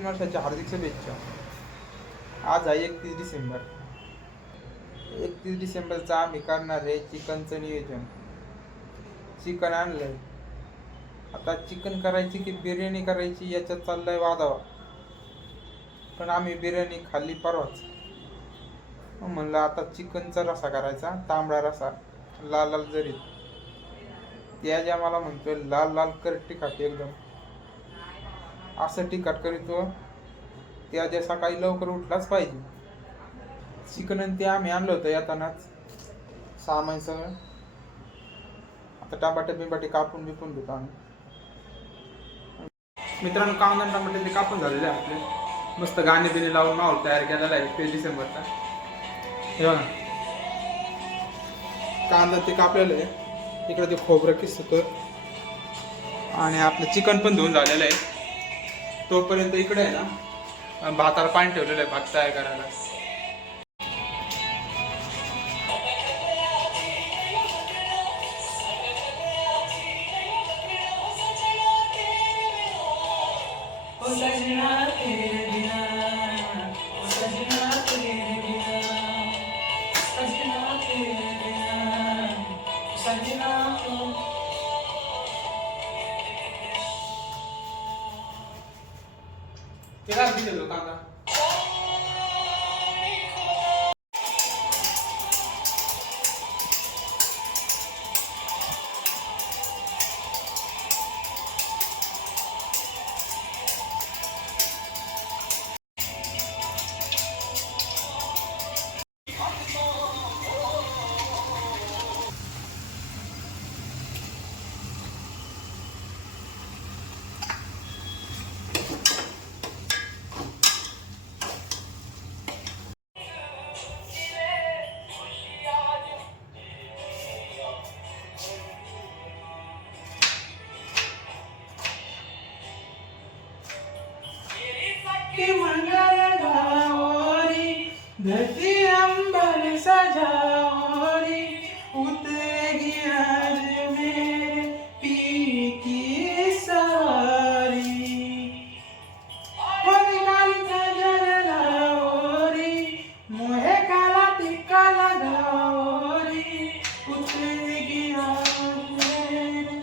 नवीन वर्षाच्या हार्दिक शुभेच्छा. आज आहे 31 डिसेंबर. 31 डिसेंबरचा आम्ही करणार आहे चिकनचं नियोजन. चिकन आणलंय. आता चिकन करायची की बिर्याणी करायची याच्यात चाललाय वादावा. पण आम्ही बिर्याणी खाल्ली परवाच. म्हणलं आता चिकनचा रसा करायचा, तांबडा रसा, लाल लाल जरीत. त्याच्या मला म्हणतोय लाल लाल कर तिखट एकदम. असं तिखट करीतो त्या सकाळी लवकर उठलाच पाहिजे. चिकन आणि ते आम्ही आणलं होतं येतानाच सामान सगळं. आता टमाटे कापून बिपून घेतो आम्ही. मित्रांनो, कांदा टमाटे ते कापून झालेले आहे आपले. मस्त गाणे बिणे लावून माहोल तयार केलेला आहे 31 डिसेंबरचा. हे बघा, कांदा ते कापलेलं आहे. इकडे ते खोबरं किसतं आणि आपलं चिकन पण धुवून झालेलं आहे. तोपर्यंत इकडे आहे ना भाताला पाणी ठेवलेलं आहे भात तयार करायला. केला दिलेलो कांदा. धरती अंबर सजाओरी उतरेगी आज मेरे पी की सवारी. काली काजल लाओरी मोहे काला टिक्का लगाओरी उतरेगी आज मेरे.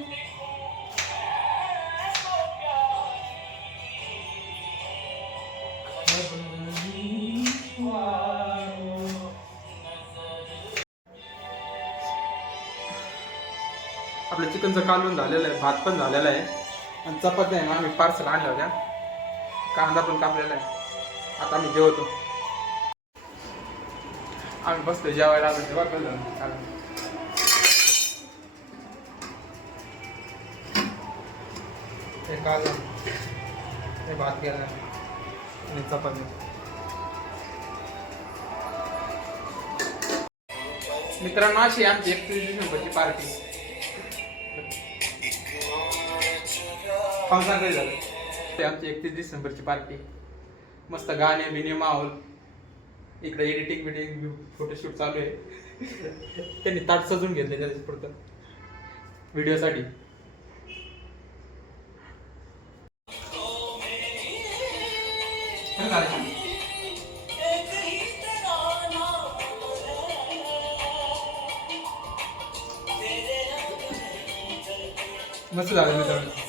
आपलं चिकनचं कालवण झालेलं आहे, भात पण झालेला आहे आणि चपात्या आहे ना आम्ही पार्सल आणल्या होत्या. कांदा पण कापलेला आहे. आता आम्ही जेवतो. आम्ही बसतो जेवायला. जेव्हा हे कालवण, हे भात केला आणि चपाती. मित्रांनो, अशी आमची 31 डिसेंबरची पार्टी. फंक्शन काही झालं ते आमची 31 डिसेंबरची पार्टी. मस्त गाणे बिणे माहोल. इकडे एडिटिंग फोटोशूट चालू आहे. त्यांनी ताट सजून घेतले त्याच्या पुढचं व्हिडिओसाठी. मस्त झालं मित्रांनो.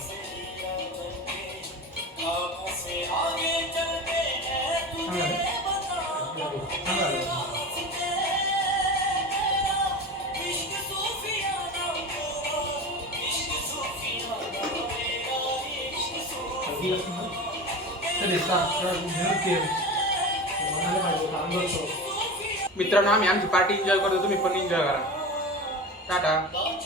मित्रांनो, आम्ही आमची पार्टी एन्जॉय करतो. तुम्ही पण एन्जॉय करा. टाटा.